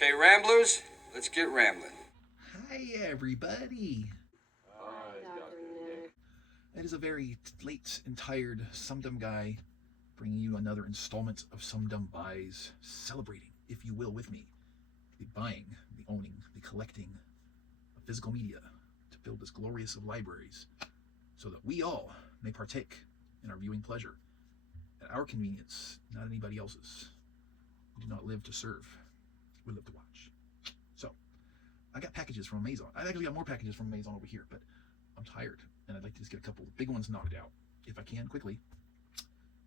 Okay, Ramblers, let's get rambling. Hi, everybody. Hi, Dr. Nick. It is a very late and tired SumDum guy bringing you another installment of SumDumBuys, celebrating, if you will, with me, the buying, the owning, the collecting of physical media to build this glorious of libraries so that we all may partake in our viewing pleasure at our convenience, not anybody else's. We do not live to serve, we live to watch. So, I got packages from Amazon. I actually got more packages from Amazon over here, but I'm tired, and I'd like to just get a couple of big ones knocked out, if I can, quickly,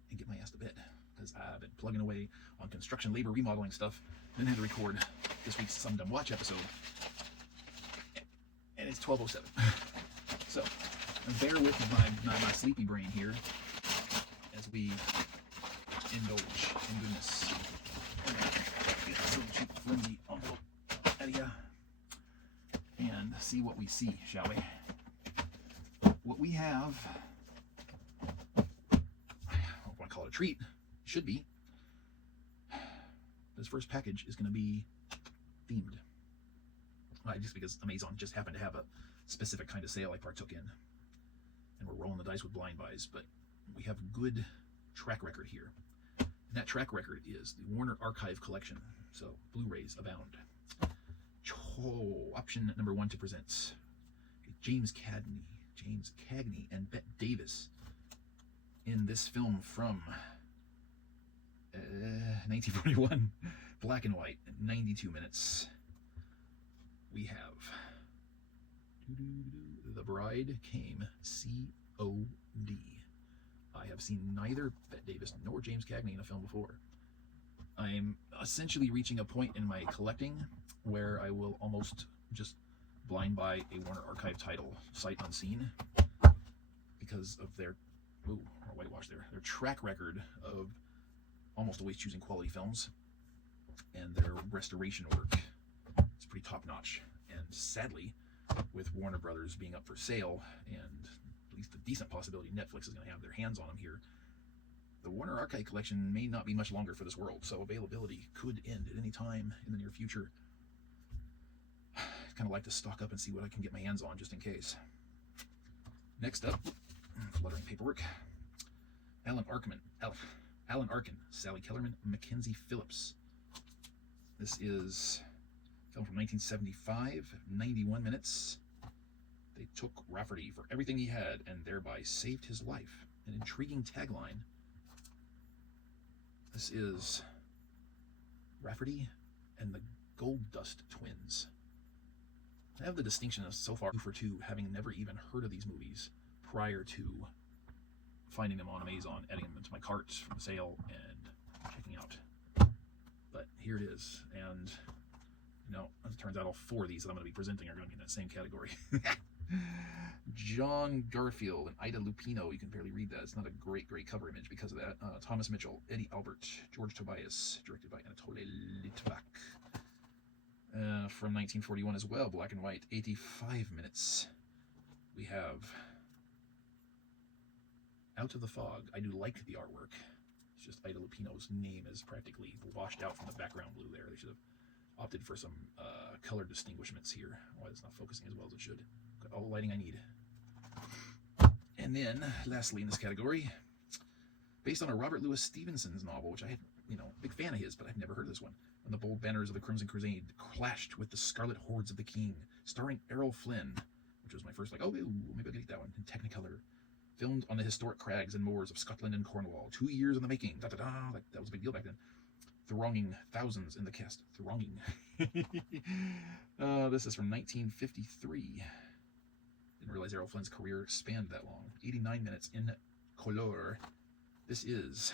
and get my ass to bed, because I've been plugging away on construction, labor, remodeling stuff, then had to record this week's SumDum Watch episode, and it's 12:07. So, bear with my sleepy brain here, as we indulge in goodness. Get this little cheap flimsy envelope out of here, and see what we see, shall we? What we have, I don't want to call it a treat, should be. This first package is going to be themed. Just because Amazon just happened to have a specific kind of sale I partook in. And we're rolling the dice with blind buys, but we have a good track record here. And that track record is the Warner Archive Collection. So, Blu-rays abound. Option number 1 to present. James Cagney and Bette Davis in this film from 1941, black and white, 92 minutes. We have The Bride Came, C.O.D. I have seen neither Bette Davis nor James Cagney in a film before. I'm essentially reaching a point in my collecting where I will almost just blind buy a Warner Archive title sight unseen because of their whitewash their track record of almost always choosing quality films, and their restoration work is pretty top notch. And sadly, with Warner Brothers being up for sale and at least a decent possibility Netflix is going to have their hands on them here, the Warner Archive Collection may not be much longer for this world, so availability could end at any time in the near future. Kind of like to stock up and see what I can get my hands on just in case. Next up, fluttering paperwork. Alan Arkin, Sally Kellerman, Mackenzie Phillips. This is a film from 1975, 91 minutes. They took Rafferty for everything he had and thereby saved his life. An intriguing tagline. This is Rafferty and the Gold Dust Twins. I have the distinction of so far for two, having never even heard of these movies prior to finding them on Amazon, adding them into my cart from the sale, and checking out. But here it is, and as it turns out, all 4 of these that I'm going to be presenting are going to be in that same category. John Garfield and Ida Lupino. You can barely read that. It's not a great cover image because of that. Thomas Mitchell, Eddie Albert, George Tobias, directed by Anatole Litvak. From 1941 as well, black and white, 85 minutes. We have Out of the Fog. I do like the artwork. It's just Ida Lupino's name is practically washed out from the background blue there. They should have opted for some color distinguishments here. Why it's not focusing as well as it should. Got all the lighting I need. And then, lastly in this category, based on a Robert Louis Stevenson's novel, which I had, big fan of his, but I've never heard of this one. When the bold banners of the Crimson Crusade clashed with the scarlet hordes of the king, starring Errol Flynn, which was my first, maybe I'll get that one, in Technicolor. Filmed on the historic crags and moors of Scotland and Cornwall. 2 years in the making. That was a big deal back then. Thronging thousands in the cast. Thronging. This is from 1953. Didn't realize Errol Flynn's career spanned that long. 89 minutes in color. This is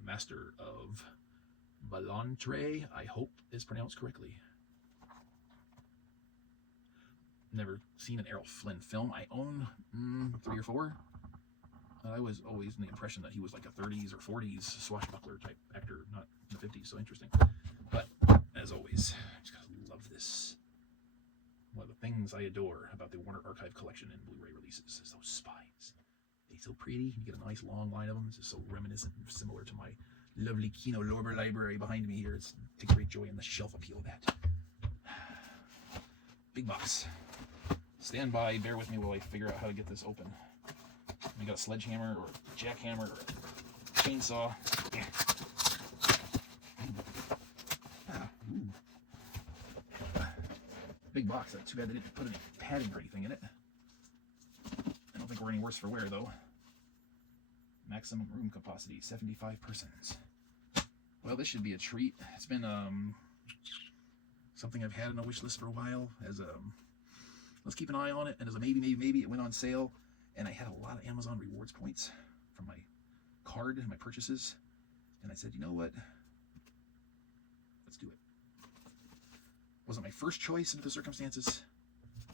a master of Balantre, I hope is pronounced correctly. Never seen an Errol Flynn film. I own 3 or 4. I was always in the impression that he was like a 30s or 40s swashbuckler type actor, not in the 50s, so interesting. But, as always, I just gotta love this. One of the things I adore about the Warner Archive Collection and Blu-ray releases is those spines. They're so pretty. You get a nice long line of them. It's just so reminiscent and similar to my lovely Kino Lorber library behind me here. It's take great joy in the shelf appeal of that. Big box. Stand by, bear with me while I figure out how to get this open. You got a sledgehammer or a jackhammer or a chainsaw. Yeah. Big box. Too bad they didn't put any padding or anything in it. I don't think we're any worse for wear though. Maximum room capacity, 75 persons. Well, this should be a treat. It's been something I've had on a wish list for a while. As let's keep an eye on it. And as a maybe, it went on sale, and I had a lot of Amazon rewards points from my card and my purchases. And I said, you know what? Let's do it. Wasn't my first choice under the circumstances,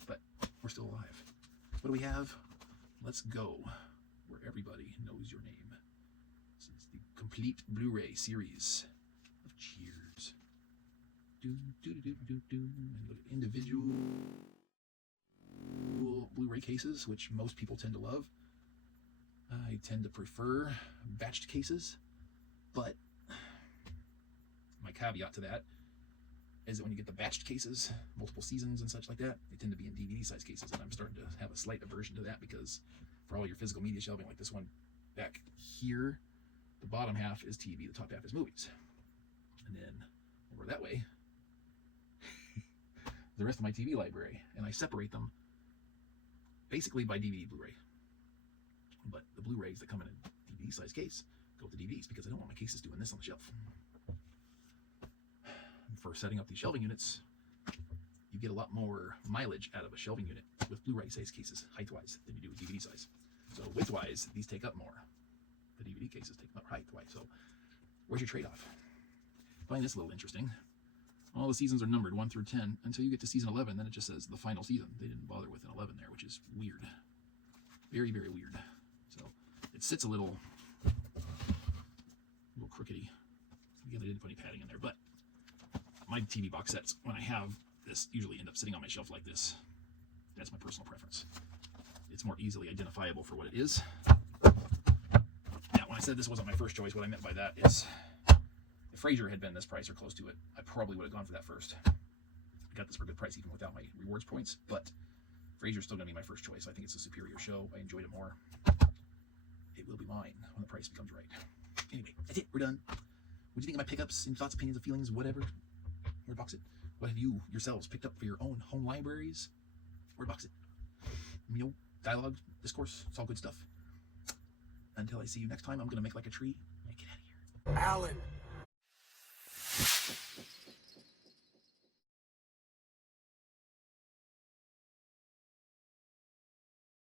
but we're still alive. What do we have? Let's go where everybody knows your name. This is the complete Blu-ray series of Cheers. And individual Blu-ray cases, which most people tend to love. I tend to prefer batched cases, but my caveat to that is that when you get the batched cases, multiple seasons and such like that, they tend to be in DVD size cases, and I'm starting to have a slight aversion to that because for all your physical media shelving like this one back here, the bottom half is TV, the top half is movies. And then over that way, the rest of my TV library, and I separate them basically by DVD Blu-ray. But the Blu-rays that come in a DVD size case go with the DVDs because I don't want my cases doing this on the shelf. For setting up these shelving units, you get a lot more mileage out of a shelving unit with Blu-ray size cases, height-wise, than you do with DVD size. So width-wise, these take up more. The DVD cases take up height-wise. So where's your trade-off? I find this a little interesting. All the seasons are numbered 1 through 10 until you get to season 11. Then it just says the final season. They didn't bother with an 11 there, which is weird. Very, very weird. So it sits a little crookedy. Again, they didn't put any padding in there, but my TV box sets, when I have this, usually end up sitting on my shelf like this. That's my personal preference. It's more easily identifiable for what it is. Now, when I said this wasn't my first choice, what I meant by that is if Frasier had been this price or close to it, I probably would have gone for that first. I got this for a good price even without my rewards points, but Frasier's still going to be my first choice. I think it's a superior show. I enjoyed it more. It will be mine when the price becomes right. Anyway, that's it. We're done. What do you think of my pickups? Any thoughts, opinions, and feelings, whatever? Word box it. What have you yourselves picked up for your own home libraries? Word box it. You know, dialogue, discourse, it's all good stuff. Until I see you next time, I'm going to make like a tree and get out of here. Alan.